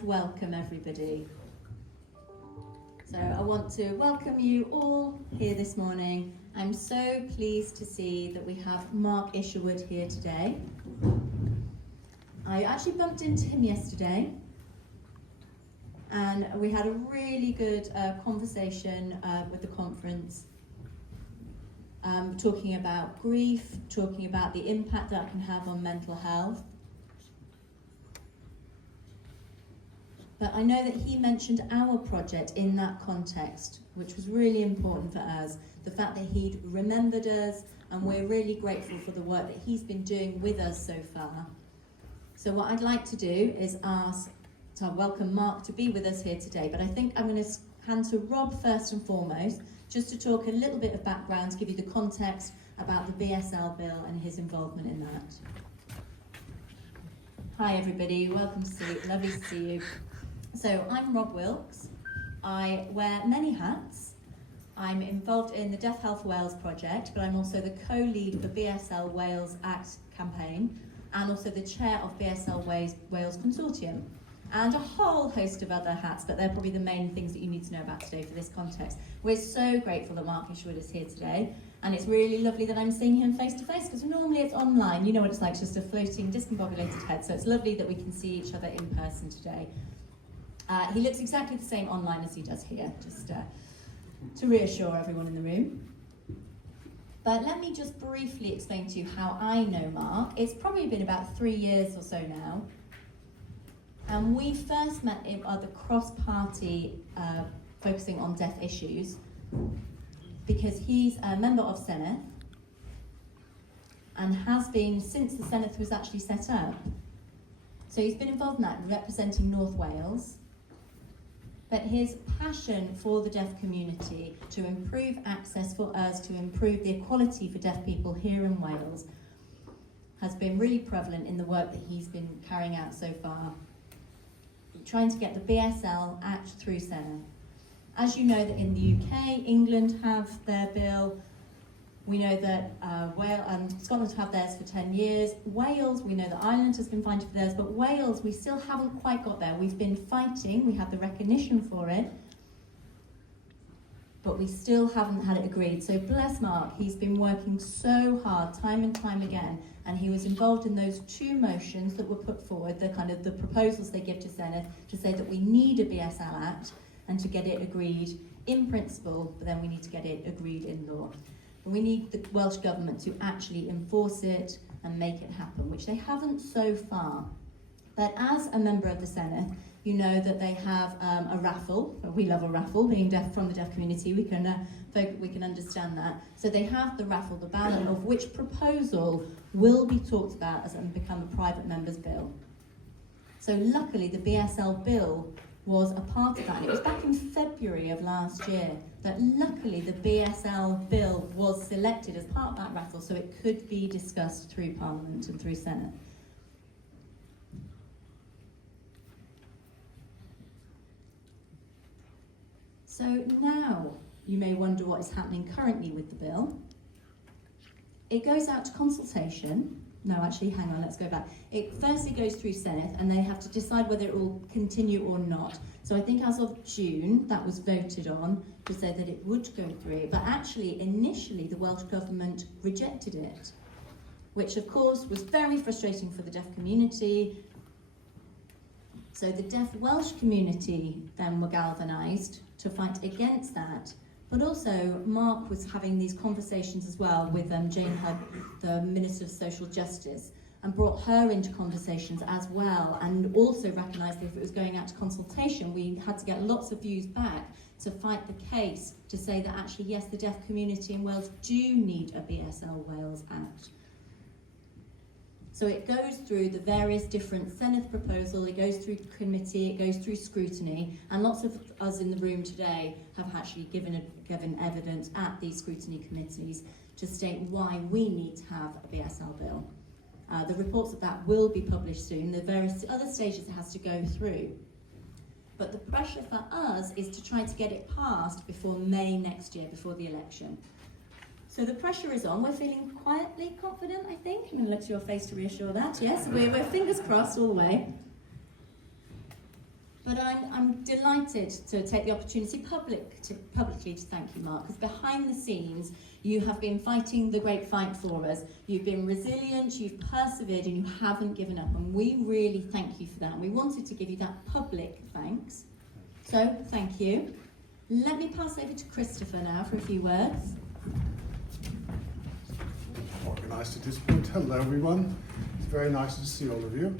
and welcome everybody. So I want to welcome you all here this morning. I'm so pleased to see that we have Mark Isherwood here today. I actually bumped into him yesterday and we had a really good conversation with the conference, talking about grief, talking about the impact that can have on mental health. But I know that he mentioned our project in that context, which was really important for us. The fact that he'd remembered us, and we're really grateful for the work that he's been doing with us so far. So what I'd like to do is welcome Mark to be with us here today, but I think I'm going to hand to Rob first and foremost, just to talk a little bit of background, to give you the context about the BSL bill and his involvement in that. Hi everybody, welcome to see you, lovely to see you. So I'm Rob Wilkes. I wear many hats. I'm involved in the Deaf Health Wales project, but I'm also the co-lead of the BSL Wales Act campaign and also the chair of BSL Wales Consortium, and a whole host of other hats, but they're probably the main things that you need to know about today for this context. We're so grateful that Mark Isherwood is here today, and it's really lovely that I'm seeing him face to face, because normally it's online. You know what it's like, just a floating, discombobulated head, so it's lovely that we can see each other in person today. He looks exactly the same online as he does here, just to reassure everyone in the room. But let me just briefly explain to you how I know Mark. It's probably been about 3 years or so now. And we first met at the cross-party focusing on deaf issues, because he's a member of Senedd and has been since the Senedd was actually set up. So he's been involved in that, representing North Wales. But his passion for the deaf community, to improve access for us, to improve the equality for deaf people here in Wales, has been really prevalent in the work that he's been carrying out so far, trying to get the BSL Act through Senedd. As you know, that in the UK, England have their bill. We know that Scotland have theirs for 10 years. Wales, we know that Ireland has been fighting for theirs, but Wales, we still haven't quite got there. We've been fighting, we have the recognition for it, but we still haven't had it agreed. So bless Mark, he's been working so hard, time and time again, and he was involved in those 2 motions that were put forward, the proposals they give to Senedd, to say that we need a BSL Act and to get it agreed in principle, but then we need to get it agreed in law. And we need the Welsh Government to actually enforce it and make it happen, which they haven't so far. But as a member of the Senedd, you know that they have a raffle. We love a raffle, being deaf from the deaf community, we can understand that. So they have the raffle, the ballot of which proposal will be talked about as and become a private member's bill. So luckily the BSL bill was a part of that, and it was back in February of last year that luckily the BSL bill was selected as part of that raffle, so it could be discussed through Parliament and through Senedd. So now you may wonder what is happening currently with the bill. It goes out to consultation. No, actually, hang on, let's go back. It firstly goes through Senedd, and they have to decide whether it will continue or not. So I think as of June, that was voted on to say that it would go through. But actually, initially, the Welsh Government rejected it, which of course was very frustrating for the deaf community. So the deaf Welsh community then were galvanised to fight against that. But also, Mark was having these conversations as well with Jane Hugg, the Minister of Social Justice, and brought her into conversations as well, and also recognised that if it was going out to consultation, we had to get lots of views back to fight the case, to say that actually, yes, the deaf community in Wales do need a BSL Wales Act. So it goes through the various different Senedd proposal, it goes through committee, it goes through scrutiny, and lots of us in the room today have actually given evidence at these scrutiny committees to state why we need to have a BSL bill. The reports of that will be published soon, the various other stages it has to go through. But the pressure for us is to try to get it passed before May next year, before the election. So the pressure is on. We're feeling quietly confident, I think. I'm going to look to your face to reassure that. Yes, we're fingers crossed all the way. But I'm delighted to take the opportunity publicly to thank you, Mark, because behind the scenes you have been fighting the great fight for us. You've been resilient, you've persevered, and you haven't given up. And we really thank you for that. And we wanted to give you that public thanks. So, thank you. Let me pass over to Christopher now for a few words. Organised at this point. Hello, everyone. It's very nice to see all of you.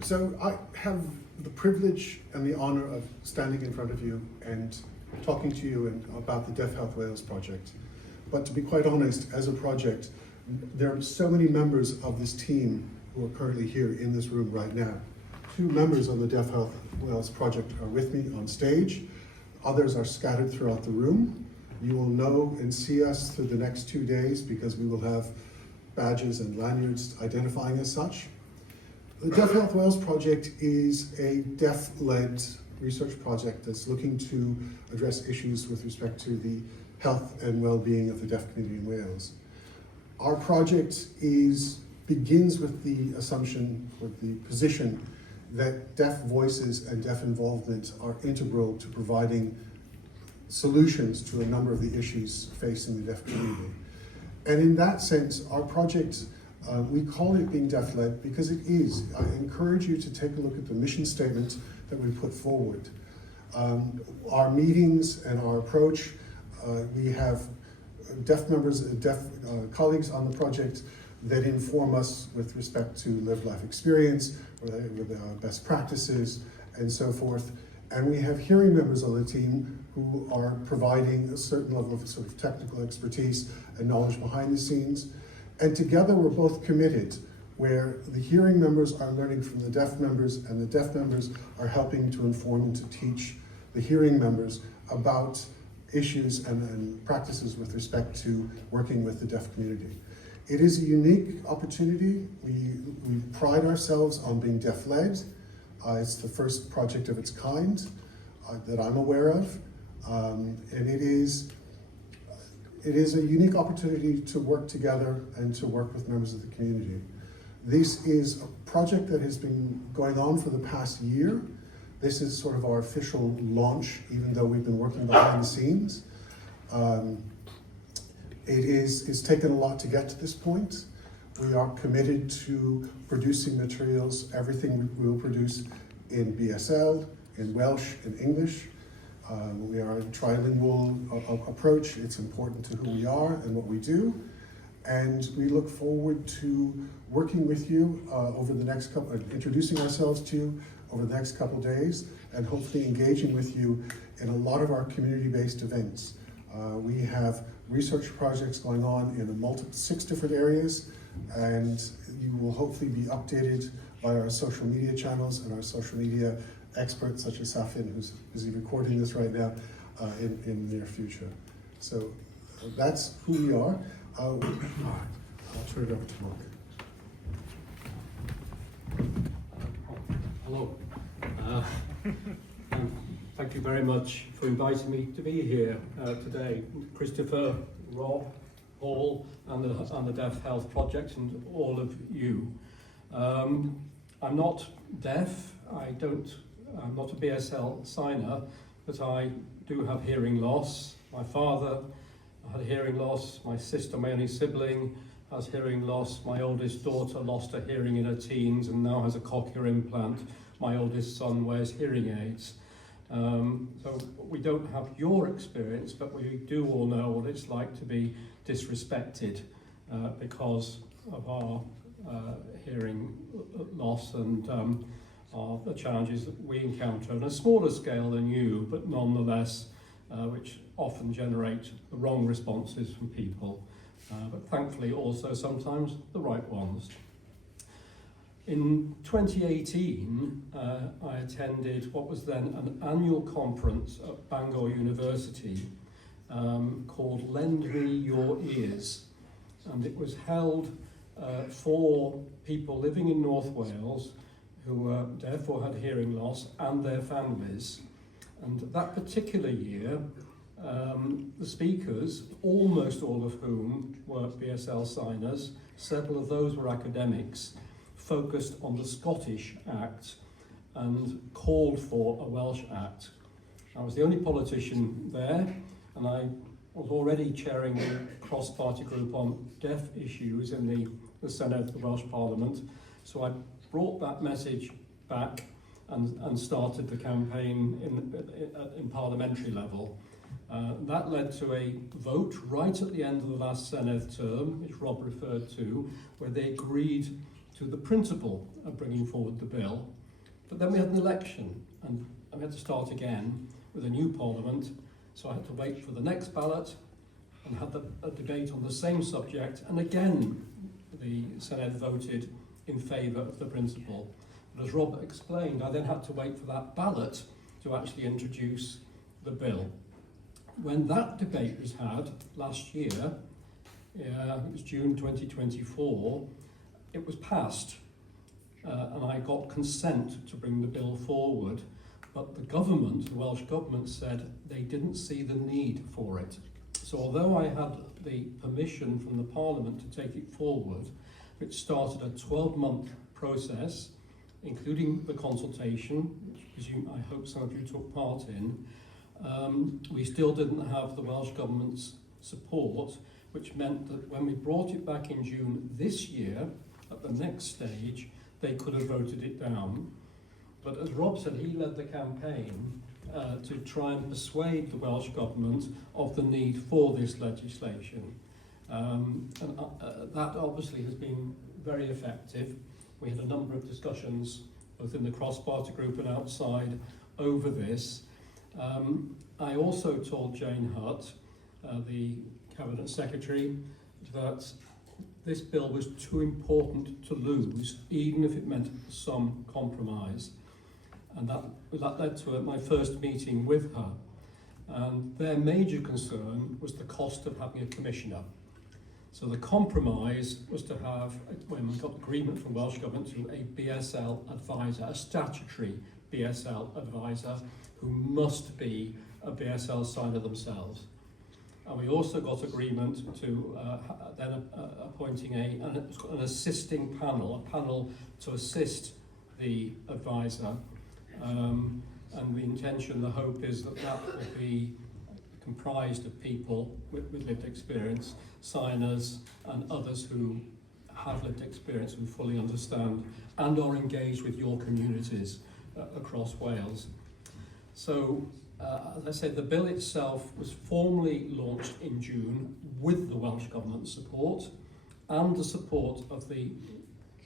So I have the privilege and the honour of standing in front of you and talking to you about the Deaf Health Wales project. But to be quite honest, as a project, there are so many members of this team who are currently here in this room right now. 2 members of the Deaf Health Wales project are with me on stage. Others are scattered throughout the room. You will know and see us through the next 2 days because we will have badges and lanyards identifying as such. The Deaf Health Wales project is a deaf-led research project that's looking to address issues with respect to the health and well-being of the deaf community in Wales. Our project begins with the assumption, with the position, that deaf voices and deaf involvement are integral to providing solutions to a number of the issues facing the deaf community. And in that sense, our project, we call it being deaf-led because it is. I encourage you to take a look at the mission statement that we put forward. Our meetings and our approach, we have deaf members, deaf colleagues on the project that inform us with respect to lived life experience, with best practices, and so forth. And we have hearing members on the team who are providing a certain level of sort of technical expertise and knowledge behind the scenes. And together we're both committed, where the hearing members are learning from the deaf members and the deaf members are helping to inform and to teach the hearing members about issues and practices with respect to working with the deaf community. It is a unique opportunity. We pride ourselves on being deaf-led. It's the first project of its kind that I'm aware of. And it is a unique opportunity to work together and to work with members of the community. This is a project that has been going on for the past year. This is sort of our official launch, even though we've been working behind the scenes. It's taken a lot to get to this point. We are committed to producing materials, everything we will produce in BSL, in Welsh, in English. We are a trilingual approach. It's important to who we are and what we do. And we look forward to working with you over the next couple, introducing ourselves to you over the next couple days, and hopefully engaging with you in a lot of our community-based events. We have research projects going on in 6 different areas, and you will hopefully be updated by our social media channels and our social media experts such as Safin, who's busy recording this right now, in the near future. So that's who we are. I'll turn it over to Mark. Hello. Thank you very much for inviting me to be here today. Christopher, Rob, Paul, and the Deaf Health Project, and all of you. I'm not deaf. I'm not a BSL signer, but I do have hearing loss. My father had hearing loss. My sister, my only sibling, has hearing loss. My oldest daughter lost her hearing in her teens and now has a cochlear implant. My oldest son wears hearing aids. So we don't have your experience, but we do all know what it's like to be disrespected because of our hearing loss and the challenges that we encounter on a smaller scale than you, but nonetheless, which often generate the wrong responses from people, but thankfully also sometimes the right ones. In 2018, I attended what was then an annual conference at Bangor University called Lend Me Your Ears, and it was held for people living in North Wales who were deaf or had hearing loss and their families. And that particular year, the speakers, almost all of whom were BSL signers, several of those were academics, focused on the Scottish Act and called for a Welsh Act. I was the only politician there, and I was already chairing the cross-party group on deaf issues in the Senedd of the Welsh Parliament. So I brought that message back and started the campaign in parliamentary level. That led to a vote right at the end of the last Senedd term, which Rob referred to, where they agreed to the principle of bringing forward the bill. But then we had an election, and we had to start again with a new parliament, so I had to wait for the next ballot and had a debate on the same subject, and again the Senedd voted in favour of the principle. But as Rob explained, I then had to wait for that ballot to actually introduce the bill. When that debate was had last year, it was June 2024, it was passed, and I got consent to bring the bill forward, but the government, the Welsh Government, said they didn't see the need for it. So although I had the permission from the Parliament to take it forward, which started a 12-month process, including the consultation, which I hope some of you took part in, we still didn't have the Welsh Government's support, which meant that when we brought it back in June this year, at the next stage, they could have voted it down. But as Rob said, he led the campaign to try and persuade the Welsh Government of the need for this legislation. That obviously has been very effective. We had a number of discussions, both in the cross-party group and outside, over this. I also told Jane Hutt, the Cabinet Secretary, that this bill was too important to lose, even if it meant some compromise. And that led to my first meeting with her. And their major concern was the cost of having a commissioner. So the compromise was to have, when we got agreement from Welsh Government, to a BSL advisor, a statutory BSL advisor, who must be a BSL signer themselves. And we also got agreement to then appointing an assisting panel, a panel to assist the advisor. And the intention, the hope is that that will be comprised of people with lived experience, signers and others who have lived experience and fully understand and are engaged with your communities across Wales. So, as I said, the bill itself was formally launched in June with the Welsh Government's support and the support of the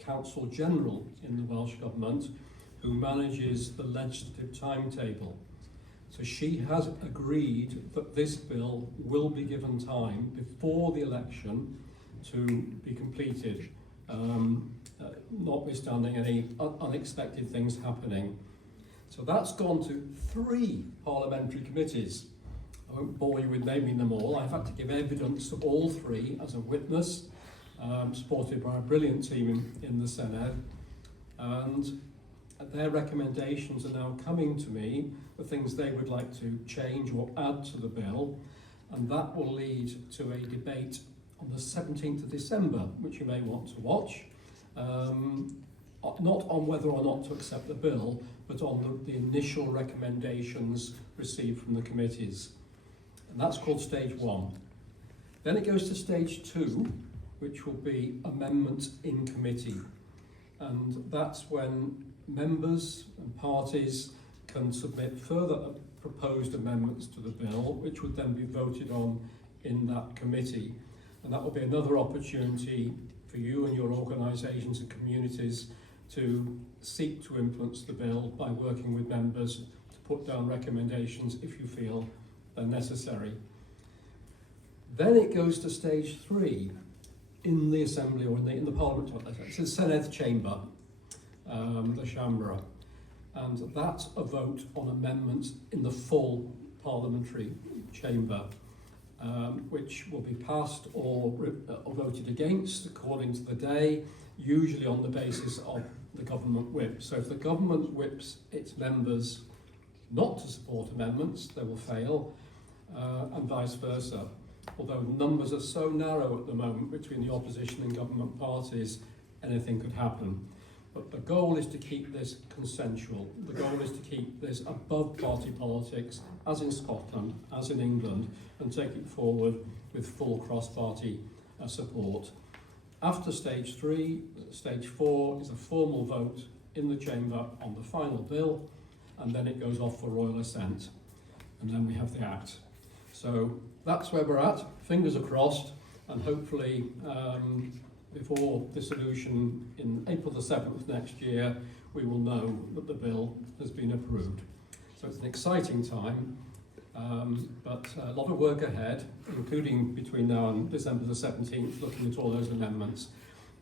Counsel General in the Welsh Government, who manages the legislative timetable. So she has agreed that this bill will be given time before the election to be completed, notwithstanding any unexpected things happening. So that's gone to 3 parliamentary committees. I won't bore you with naming them all. I've had to give evidence to all 3 as a witness, supported by a brilliant team in the Senedd. And their recommendations are now coming to me, the things they would like to change or add to the bill, and that will lead to a debate on the 17th of December, which you may want to watch, not on whether or not to accept the bill, but on the initial recommendations received from the committees. And that's called stage 1. Then it goes to stage 2, which will be amendments in committee. And that's when members and parties can submit further proposed amendments to the bill, which would then be voted on in that committee. And that will be another opportunity for you and your organisations and communities to seek to influence the bill by working with members to put down recommendations if you feel they're necessary. Then it goes to stage 3 in the Assembly or in the Parliament, it's the Senedd chamber, the Chambra, and that's a vote on amendments in the full parliamentary chamber, which will be passed or voted against according to the day, usually on the basis of the government whip. So if the government whips its members not to support amendments, they will fail, and vice versa. Although numbers are so narrow at the moment between the opposition and government parties, anything could happen. But the goal is to keep this consensual. The goal is to keep this above party politics, as in Scotland, as in England, and take it forward with full cross-party support. After stage 3, stage 4 is a formal vote in the chamber on the final bill, and then it goes off for royal assent, and then we have the Act. So that's where we're at. Fingers are crossed, and hopefully before dissolution in April the 7th next year, we will know that the bill has been approved. So it's an exciting time, but a lot of work ahead, including between now and December the 17th, looking at all those amendments.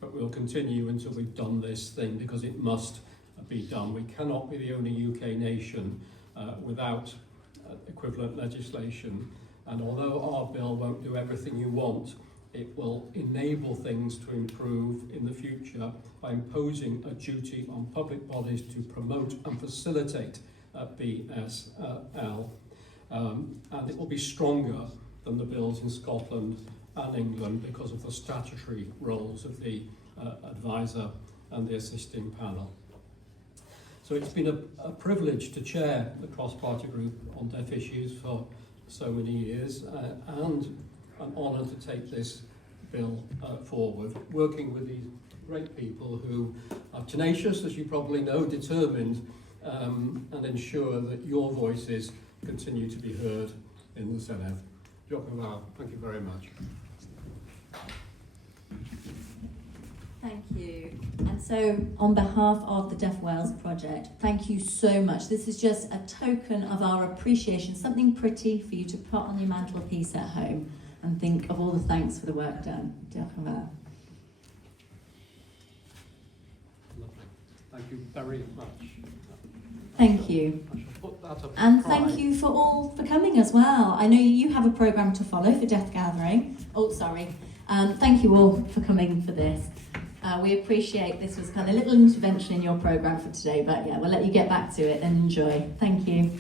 But we'll continue until we've done this thing, because it must be done. We cannot be the only UK nation without equivalent legislation. And although our bill won't do everything you want, it will enable things to improve in the future by imposing a duty on public bodies to promote and facilitate BSL. And it will be stronger than the bills in Scotland and England because of the statutory roles of the advisor and the assisting panel. So it's been a privilege to chair the cross-party group on deaf issues for so many years, and an honour to take this bill forward, working with these great people who are tenacious, as you probably know, determined, and ensure that your voices continue to be heard in the Senedd. Thank you very much. Thank you. And so, on behalf of the Deaf Wales Project, thank you so much. This is just a token of our appreciation, something pretty for you to put on your mantelpiece at home and think of all the thanks for the work done. Diolch yn fawr. Lovely. Thank you very much. Thank you. I shall put that up. And thank you for all for coming as well. I know you have a programme to follow for Deaf Gathering. Oh, sorry. Thank you all for coming for this. We appreciate this was kind of a little intervention in your programme for today, but yeah, we'll let you get back to it and enjoy. Thank you.